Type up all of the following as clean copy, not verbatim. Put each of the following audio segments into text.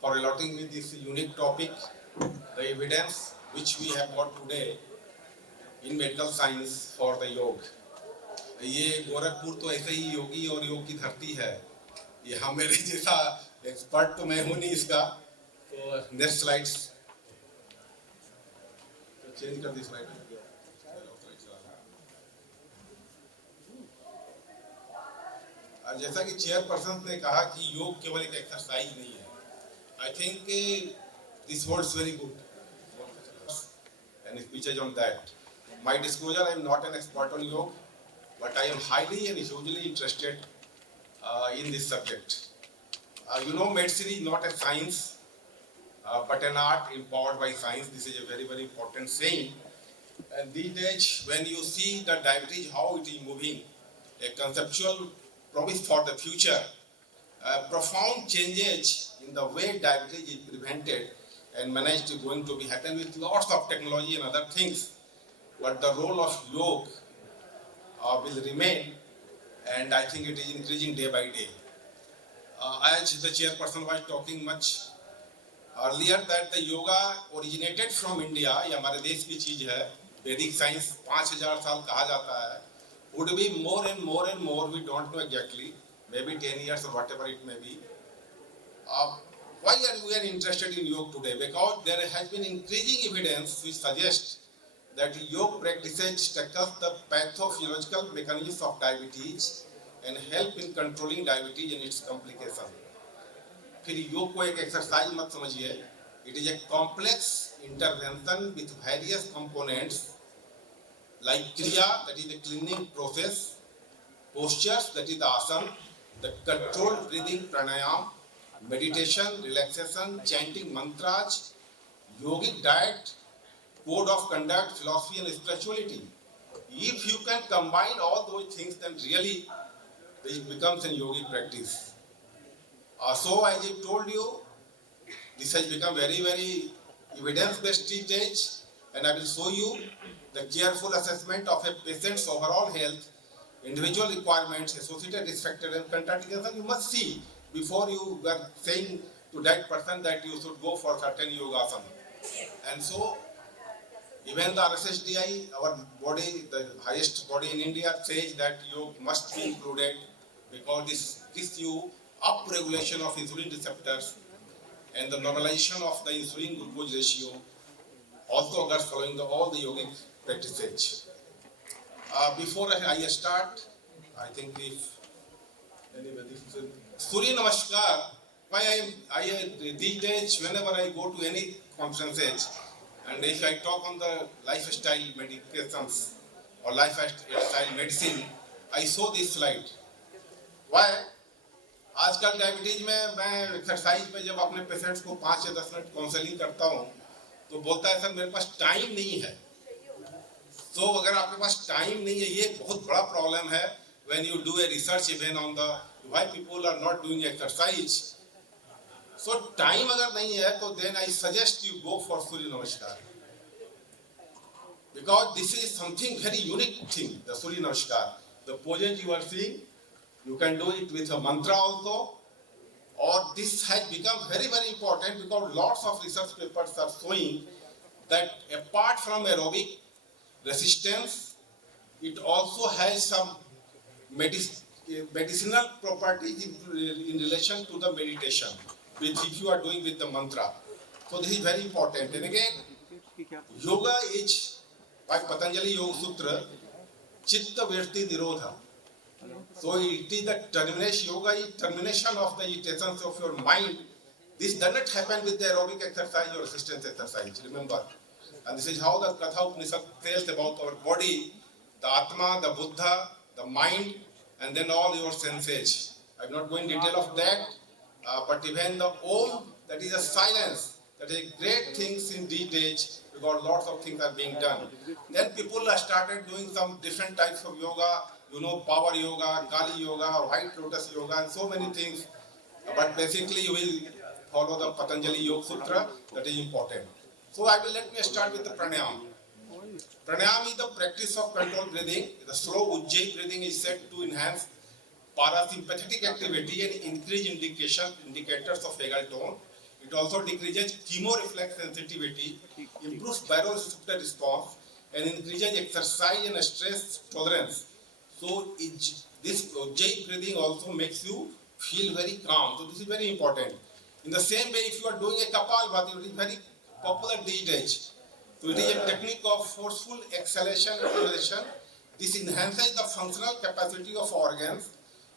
for allotting me this unique topic, the evidence which we have got today in medical science for the योग. ये गोरखपुर तो ऐसे ही योगी और योग की धरती है. यहाँ मेरे जैसा एक्सपर्ट तो मैं हूँ नहीं इसका. तो नेक्स्ट स्लाइड्स चेंज कर दी स्लाइड. जैसा कि चेयरपर्सन ने कहा कि योग केवल एक एक्सरसाइज नहीं है. I think this words very good and speeches on that. My disclosure, I am not an expert on योग, but I am highly and hugely interested in this subject. You know, medicine is not a science, but an art empowered by science. This is a very, very important saying. And these days, when you see the diabetes, how it is moving, a conceptual promise for the future, profound changes in the way diabetes is prevented and managed going to be happen with lots of technology and other things. But the role of yoga will remain, and I think it is increasing day by day. As the chairperson was talking much earlier that the yoga originated from India, ये हमारे देश की चीज है. वैदिक science 5000 साल कहा जाता है. Would be more and more and more, we don't know exactly, maybe 10 years or whatever it may be. Why are we interested in yoga today? Because there has been increasing evidence which suggests that yoga practices tackles the pathophysiological mechanisms of diabetes and help in controlling diabetes and its complications. फिर योग को एक exercise मत समझिए. It is a complex intervention with various components like kriya, that is the cleaning process, postures, that is the asana, the controlled breathing pranayam, meditation, relaxation, chanting mantras, yogic diet, code of conduct, philosophy and spirituality. If you can combine all those things, then really it becomes a yogic practice. So as I told you, this has become very, very evidence-based treatise, and I will show you the careful assessment of a patient's overall health, individual requirements, associated risk factors and contraindications. You must see before you are saying to that person that you should go for certain yogasana. And so even the RSSDI, our body, the highest body in India, says that yoga must be included because this gives you up-regulation of insulin receptors and the normalization of the insulin-glucose ratio, also occurs following all the yogic practices. Before I start, I think if anyway, this Surya Namaskar, why these days whenever I go to any conferences, and if I talk on the lifestyle medications or lifestyle medicine, I show this slide. Why? आजकल diabetes में मैं exercise पे जब अपने patients को 5 या 10 minute counselling करता हूँ तो बोलता है सर मेरे पास टाइम नहीं है. तो अगर आपके पास टाइम नहीं है, ये बहुत बड़ा प्रॉब्लम है. when you do a research even on the why people are not doing exercise. So time अगर नहीं है तो then I suggest you go for Surya Namaskar, because this is something very unique thing, the Surya Namaskar. The poses you are seeing, you can do it with a mantra also, or this has become very, very important because lots of research papers are showing that apart from aerobic resistance, it also has some medicinal properties in relation to the meditation, which if you are doing with the mantra. So this is very important. And again, yoga is, by Patanjali Yoga Sutra, Chitta Vritti Nirodha. So it is the termination, yoga is termination of the agitations of your mind. This does not happen with the aerobic exercise or resistance exercise, remember. And this is how the Katha Upanishad tells about our body, the Atma, the Buddha, the mind, and then all your senses. I am not going into detail of that, but even the Om, that is a silence, that is great things in these days, because lots of things are being done. Then people have started doing some different types of yoga, you know, power yoga, Kali yoga, white lotus yoga, and so many things. But basically you will follow the Patanjali Yoga Sutra, that is important. So let me start with the pranayam. Pranayam is the practice of controlled breathing. The slow Ujjayi breathing is said to enhance parasympathetic activity and increased indicators of vagal tone. It also decreases chemoreflex sensitivity, improves baroreceptor response, and increases exercise and stress tolerance. So this Ujjayi breathing also makes you feel very calm. So this is very important. In the same way, if you are doing a Kapalbhati, it is very popular these days. So it is a technique of forceful exhalation and inhalation. This enhances the functional capacity of organs,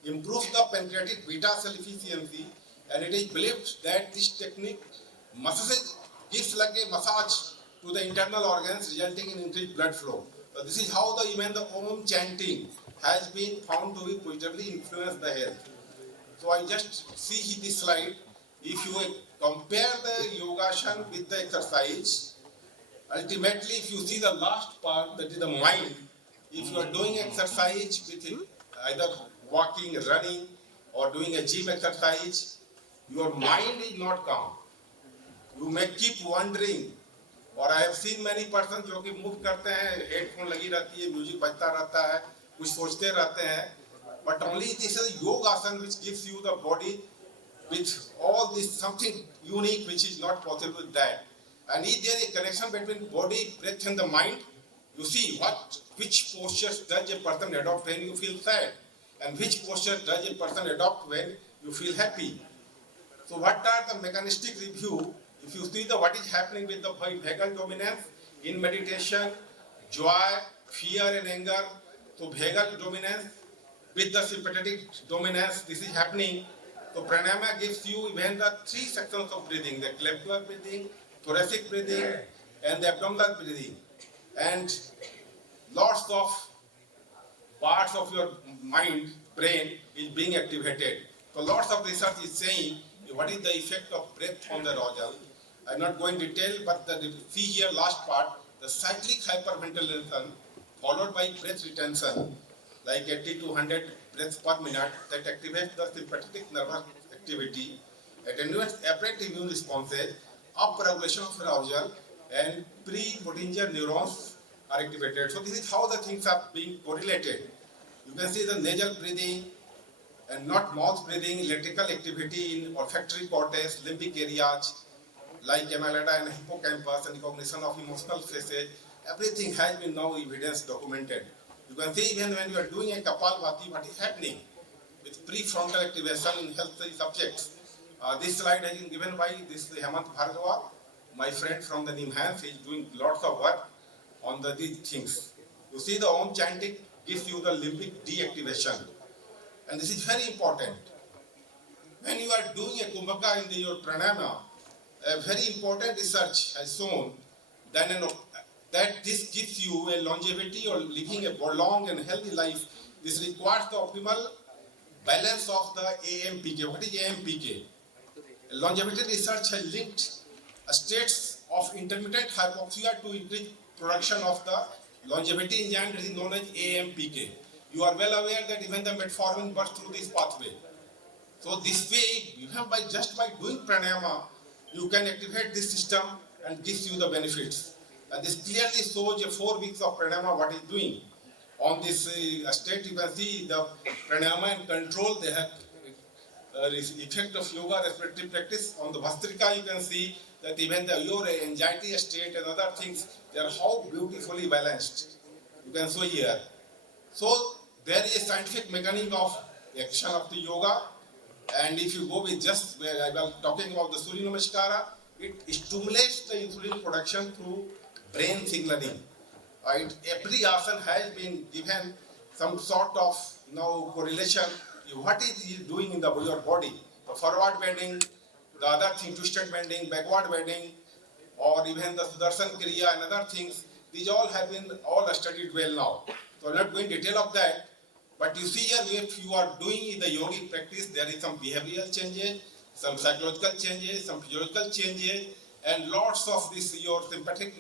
improves the pancreatic beta cell efficiency, and it is believed that this technique massages gives like a massage to the internal organs, resulting in increased blood flow. So this is how even the Om chanting has been found to be positively influenced by health. So I just see this slide. If you compare the yogashan with the exercise, ultimately, if you see the last part, that is the mind, if you are doing exercise with either walking, running, or doing a gym exercise, your mind is not calm. You may keep wandering. और I have seen many person जो कि move करते हैं, headphone लगी रहती है, music बजता रहता है, कुछ सोचते रहते हैं. But only this is yogasana which gives you the body with all this something unique which is not possible with that. And is there a connection between body, breath, and the mind? You see which postures does a person adopt when you feel sad, and which posture does a person adopt when you feel happy. So what are the mechanistic review? If you see what is happening with the vagal dominance in meditation, joy, fear and anger, so vagal dominance with the sympathetic dominance, this is happening. So pranayama gives you even the three sections of breathing, the clavicular breathing, thoracic breathing, and the abdominal breathing. And lots of parts of your mind, brain is being activated. So lots of research is saying what is the effect of breath on the arousal. I'm not going detail, but see here last part, the cyclic hyperventilation followed by breath retention, like 80 to 100 breaths per minute, that activates the sympathetic nervous activity, attenuates apparent immune responses, upregulation of arousal, and pre-Putinger neurons are activated. So this is how the things are being correlated. You can see the nasal breathing and not mouth breathing, electrical activity in olfactory cortex, limbic areas, like amygdala and hippocampus, and cognition of emotional phases. Everything has been now evidence documented. You can see even when you are doing a Kapalbhati, what is happening with prefrontal activation in healthy subjects. This slide has been given by this Hemant Bhargava, my friend from the Nimhans. He is doing lots of work on these things. You see the Om chanting gives you the limbic deactivation. And this is very important. When you are doing a Kumbhaka in your pranayama, a very important research has shown that this gives you a longevity or living a long and healthy life. This requires the optimal balance of the AMPK. What is AMPK? Longevity research has linked states of intermittent hypoxia to increase production of the longevity enzyme that is known as AMPK. You are well aware that even the metformin bursts through this pathway. So this way, even by doing pranayama, you can activate this system and gives you the benefits. And this clearly shows 4 weeks of pranayama what is doing. On this state, you can see the pranayama and control. They have effect of yoga respiratory practice. On the Vastrika, you can see that even your anxiety state and other things, they are how beautifully balanced. You can see here. So there is a scientific mechanism of action of the yoga. And if you go with just where I was talking about the Surya Namaskara, it stimulates the insulin production through brain signaling. Right? Every asana has been given some sort of correlation. What is he doing in your body? The forward bending, the other thing, twisted bending, backward bending, or even the Sudarshan Kriya and other things. These all have been studied well now. So I'm not going to detail of that. But you see here, if you are doing the yogic practice, there is some behavioral changes, some psychological changes, some physiological changes, and lots of this your sympathetic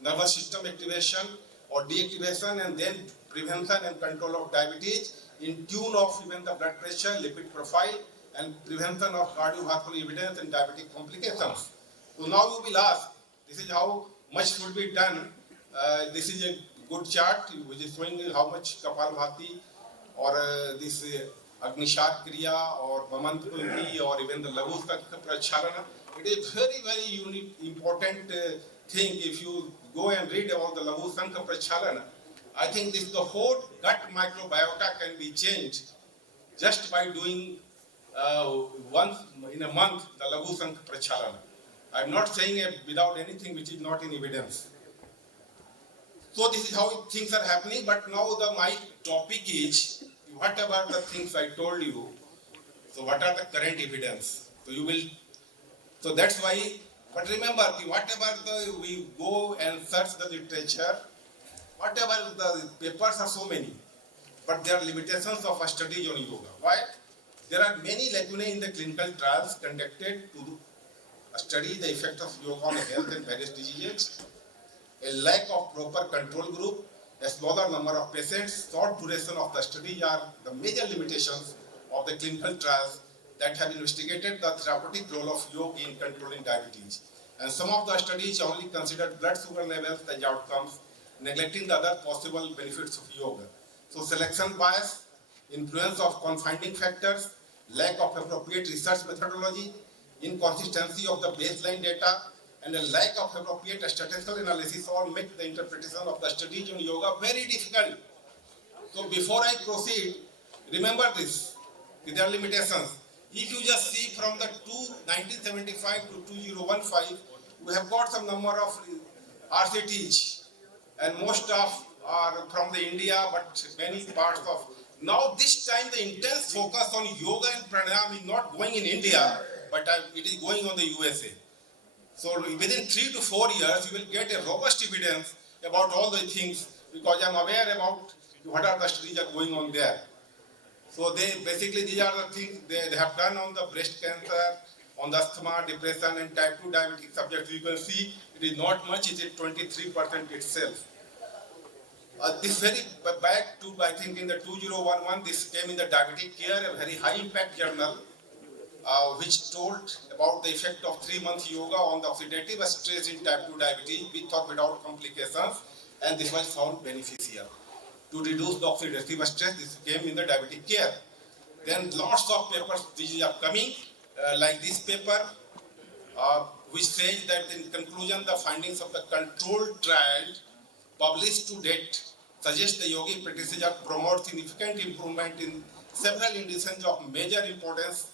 nervous system activation or deactivation, and then prevention and control of diabetes, in tune of even the blood pressure, lipid profile, and prevention of cardiovascular evidence and diabetic complications. So now you will ask, this is how much should be done. This is a good chart which is showing how much Kapalbhati or this Agnishar Kriya or Mamant Kunti or even the Lavusaka Prachalana. It is very, very unique, important thing. If you go and read about the Lavusanka Prachalana, I think this the whole gut microbiota can be changed just by doing once in a month the Lavusanka Prachalana. I'm not saying it without anything which is not in evidence. So this is how things are happening. But now my topic is whatever the things I told you. So what are the current evidence? So you will. So that's why. But remember, whatever we go and search the literature, whatever the papers are so many, but there are limitations of a study on yoga. Why? There are many lacunae in the clinical trials conducted to study the effect of yoga on health and various diseases. A lack of proper control group, a smaller number of patients, short duration of the study are the major limitations of the clinical trials that have investigated the therapeutic role of yoga in controlling diabetes. And some of the studies only considered blood sugar levels as outcomes, neglecting the other possible benefits of yoga. So selection bias, influence of confounding factors, lack of appropriate research methodology, inconsistency of the baseline data, and a lack of appropriate statistical analysis all make the interpretation of the studies on yoga very difficult. So before I proceed, remember this, there are limitations. If you just see from the 1975 to 2015, we have got some number of RCTs, and most of are from the India, but many parts of. Now this time the intense focus on yoga and pranayama is not going in India, but it is going on the USA. So within 3 to 4 years, you will get a robust evidence about all the things, because I am aware about what are the studies are going on there. So these are the things they have done on the breast cancer, on the asthma, depression, and type 2 diabetic subjects. You can see it is not much, it is 23% itself. This very back to, I think in the 2011, this came in the Diabetic Care, a very high impact journal, which told about the effect of 3-month yoga on the oxidative stress in type 2 diabetes with or without complications, and this was found beneficial. To reduce the oxidative stress, this came in the Diabetic Care. Then lots of papers which are coming, like this paper, which says that in conclusion, the findings of the controlled trial published to date suggest the yogic practices promote significant improvement in several indications of major importance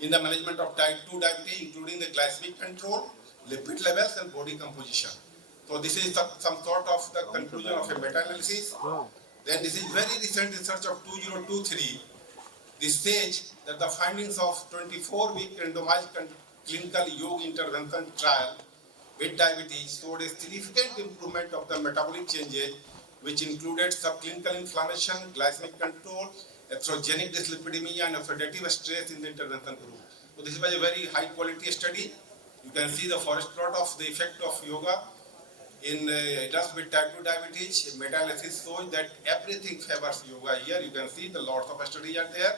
in the management of type 2 diabetes, including the glycemic control, lipid levels, and body composition. So this is some sort of the conclusion of a meta-analysis. Then this is very recent research of 2023. This says that the findings of 24-week randomized clinical yoga intervention trial with diabetes showed a significant improvement of the metabolic changes, which included subclinical inflammation, glycemic control, atherogenic dyslipidemia, and oxidative stress in the intervention group. So this was a very high quality study. You can see the forest plot of the effect of yoga in adults with type 2 diabetes. Meta-analysis shows that everything favors yoga here. You can see the lots of studies are there.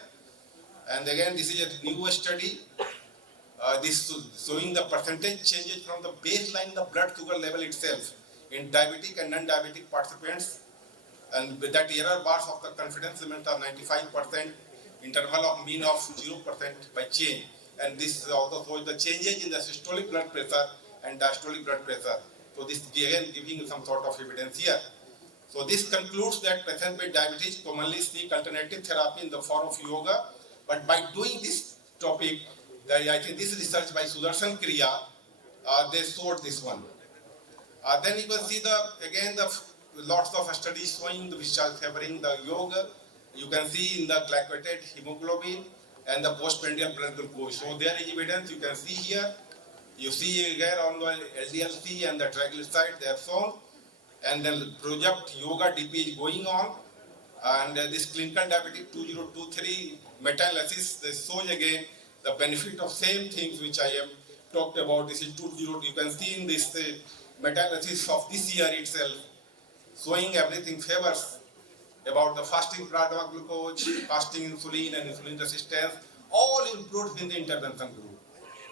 And again, this is a new study. This showing the percentage changes from the baseline, the blood sugar level itself in diabetic and non-diabetic participants. And with that error bars of the confidence limit are 95%, interval of mean of 0% by change. And this also shows the changes in the systolic blood pressure and diastolic blood pressure. So this again giving some sort of evidence here. So this concludes that patients with diabetes commonly seek alternative therapy in the form of yoga. But by doing this topic, I think this research by Sudarshan Kriya, they showed this one. Then you can see the lots of studies showing which are favoring the yoga. You can see in the glycated hemoglobin and the postprandial blood glucose. So there is evidence you can see here. You see here on the LDL-C and the triglyceride they have shown. And then project yoga DP is going on. And this clinical diabetic 2023 meta-analysis, they show again the benefit of same things which I have talked about. This is 20. You can see in this meta-analysis of this year itself, showing everything favors about the fasting plasma glucose, fasting insulin and insulin resistance, all improved in the intervention group.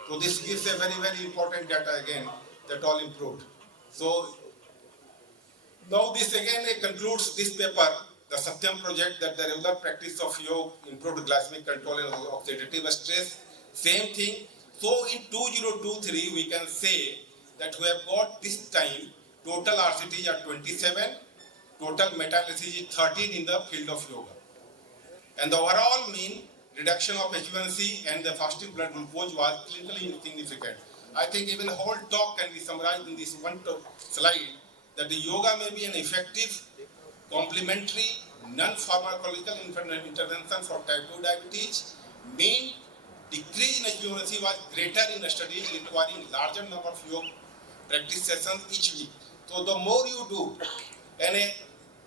So this gives a very, very important data again that all improved. So now this again concludes this paper the Satyam project, that the regular practice of yoga improved glycemic control and oxidative stress. Same thing. So in 2023, we can say that we have got this time total RCTs are 27, total meta-analysis is 13 in the field of yoga. And the overall mean reduction of HbA1c and the fasting blood glucose was clinically significant. I think even the whole talk can be summarized in this one slide, that the yoga may be an effective, complementary, non-pharmacological intervention for type 2 diabetes. Mean decrease in HbA1c was greater in studies requiring larger number of yoga practice sessions each week. So the more you do, and a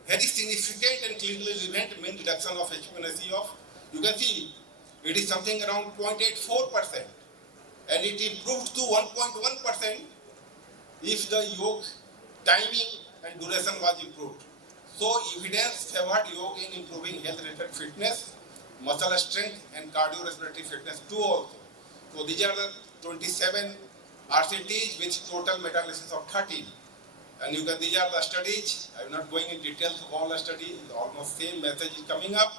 very significant and clinically relevant mean reduction of HbA1c of, you can see it is something around 0.84%, and it improved to 1.1% if the yoga timing and duration was improved. So evidence favored yoga in improving health-related fitness, muscle strength, and cardiorespiratory fitness too also. So these are the 27 RCTs with total meta-analysis of 13. And you can, these are the studies. I am not going in details of all the studies. Almost same message is coming up.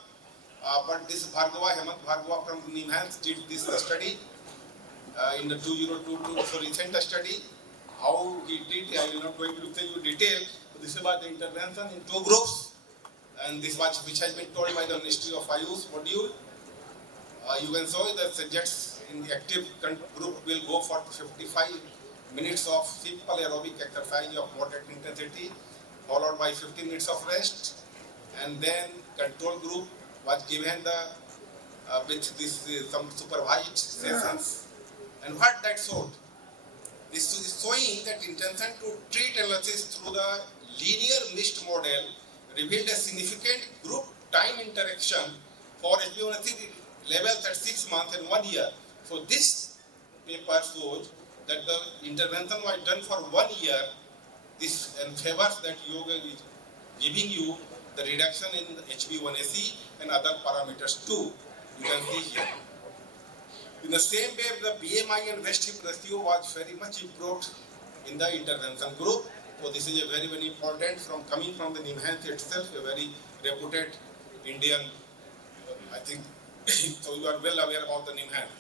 But this Hemant Bhargava from NIMHANS did this study in the 2022, so recent study. How he did, I will not going to tell you detail. This is about the intervention in 2 groups, and this was which has been told by the Ministry of Ayush module. You can show the subjects in the active group will go for 55 minutes of simple aerobic exercise of moderate intensity, followed by 15 minutes of rest, and then control group was given the with this some supervised sessions. And what that showed? This is showing that intention to treat analysis through the linear mixed model revealed a significant group time interaction for HbA1c levels at 6 months and 1 year. So this paper shows that the intervention was done for 1 year. This favors that yoga is giving you the reduction in HbA1c and other parameters too. You can see here. In the same way, the BMI and waist hip ratio was very much improved in the intervention group. So this is a very, very important from coming from the NIMHANS itself, a very reputed Indian, I think, so you are well aware about the NIMHANS.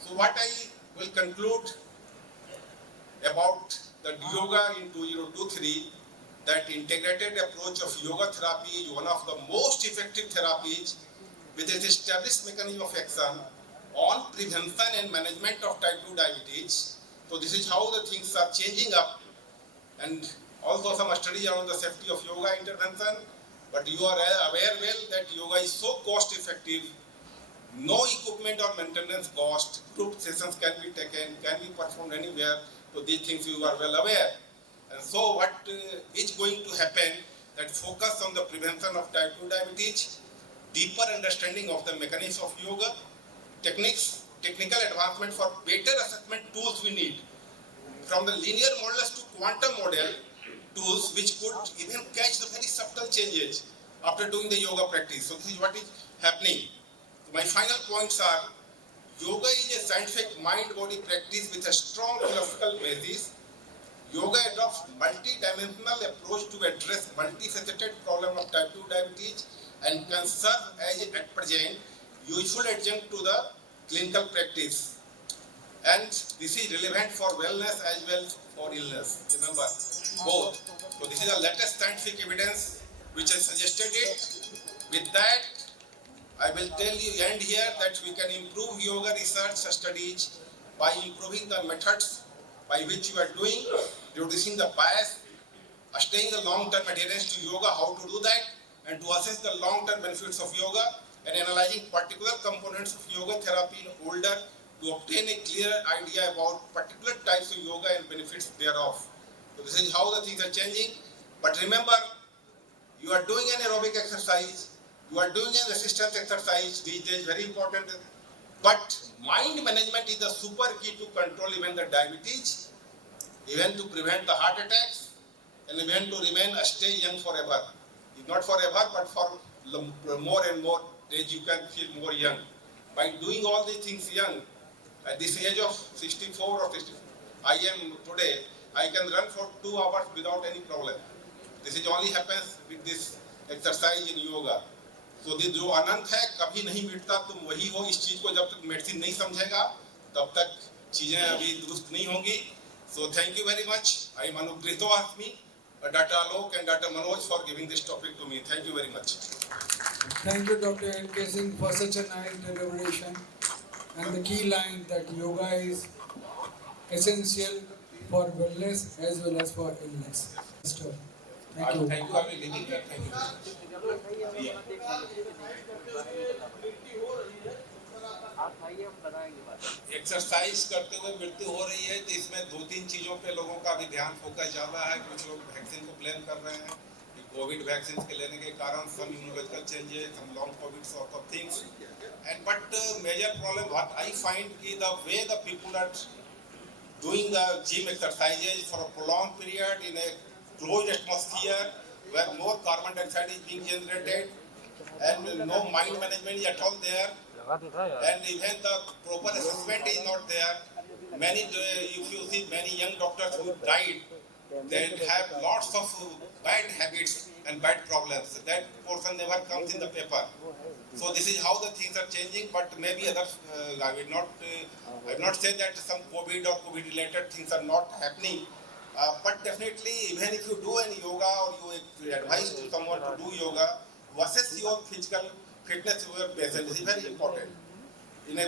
So what I will conclude about the yoga in 2023, that integrated approach of yoga therapy is one of the most effective therapies with its established mechanism of action on prevention and management of type 2 diabetes. So this is how the things are changing up, and also some studies around the safety of yoga intervention. But you are aware well that yoga is so cost effective, no equipment or maintenance cost, group sessions can be taken, can be performed anywhere. So these things you are well aware. And so what is going to happen, that focus on the prevention of type 2 diabetes, deeper understanding of the mechanism of yoga, techniques, technical advancement for better assessment tools we need, from the linear models to quantum model tools which could even catch the very subtle changes after doing the yoga practice. So this is what is happening. So my final points are, yoga is a scientific mind-body practice with a strong philosophical basis. Yoga adopts multi-dimensional approach to address multifaceted problem of type 2 diabetes and can serve as at present useful adjunct to the clinical practice. And this is relevant for wellness as well for illness. Remember, both. So this is the latest scientific evidence which has suggested it. With that, I will tell you end here that we can improve yoga research studies by improving the methods by which you are doing, reducing the bias, staying the long-term adherence to yoga, how to do that, and to assess the long-term benefits of yoga, and analyzing particular components of yoga therapy in older to obtain a clear idea about particular types of yoga and benefits thereof. So this is how the things are changing. But remember, you are doing an aerobic exercise, you are doing an resistance exercise, these days very important. But mind management is the super key to control even the diabetes, even to prevent the heart attacks, and even to remain stay young forever. Not forever, but for more and more days you can feel more young. By doing all these things young, at this age of 64 or 65, I am today, I can run for 2 hours without any problem. This is only happens with this exercise in yoga. So this जो अनंत है कभी नहीं मिटता, तुम वही हो. इस चीज को जब तक मेडिसिन नहीं समझेगा तब तक चीजें अभी दुरुस्त नहीं होंगी. So thank you very much. I am Anugrito Asmi, Dr. Alok and Dr. Manoj for giving this topic to me. Thank you very much. Thank you, Dr. N K Singh, for such a nice deliberation and the key line that yoga is essential for wellness as well as for illness. Thank you. Thank you. I will leave it there. Thank you. Exercise करते हुए मृत्यु हो रही है, तो इसमें 2-3 चीजों पे लोगों का भी ध्यान फोकस ज्यादा है. कुछ लोग वैक्सीन को ब्लेम कर रहे हैं कि कोविड वैक्सीन के लेने के कारण some immunological changes, some long COVID sort of things. And but major problem what I find कि the way the people are doing the gym exercises for a prolonged period in a closed atmosphere where more carbon dioxide is being generated and no mind management is at all there, and even the proper assessment is not there. Many, if you see many young doctors who died, they have lots of bad habits and bad problems. That portion never comes in the paper. So this is how the things are changing, but maybe others, I will not say that some COVID or COVID related things are not happening, but definitely even if you do any yoga or you advise to someone to do yoga, assess your physical fitness of your patient. This is very important. In a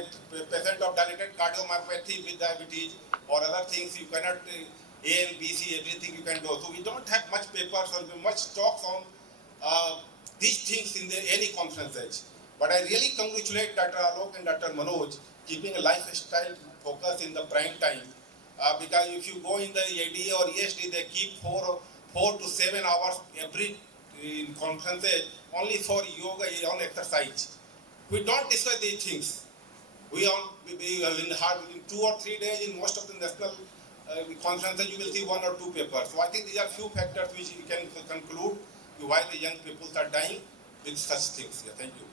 patient of dilated cardiomyopathy with diabetes or other things, you cannot A and B, C, everything you can do. So we don't have much papers or much talks on these things in any conferences. But I really congratulate Dr. Alok and Dr. Manoj keeping a lifestyle focus in the prime time, because if you go in the ADA or ESD, they keep 4 to 7 hours every in conferences only for yoga on exercise. We don't discuss these things. We in 2 or 3 days in most of the national conferences you will see 1 or 2 papers. So I think these are few factors which we can conclude why the young people are dying with such things. Yeah, thank you.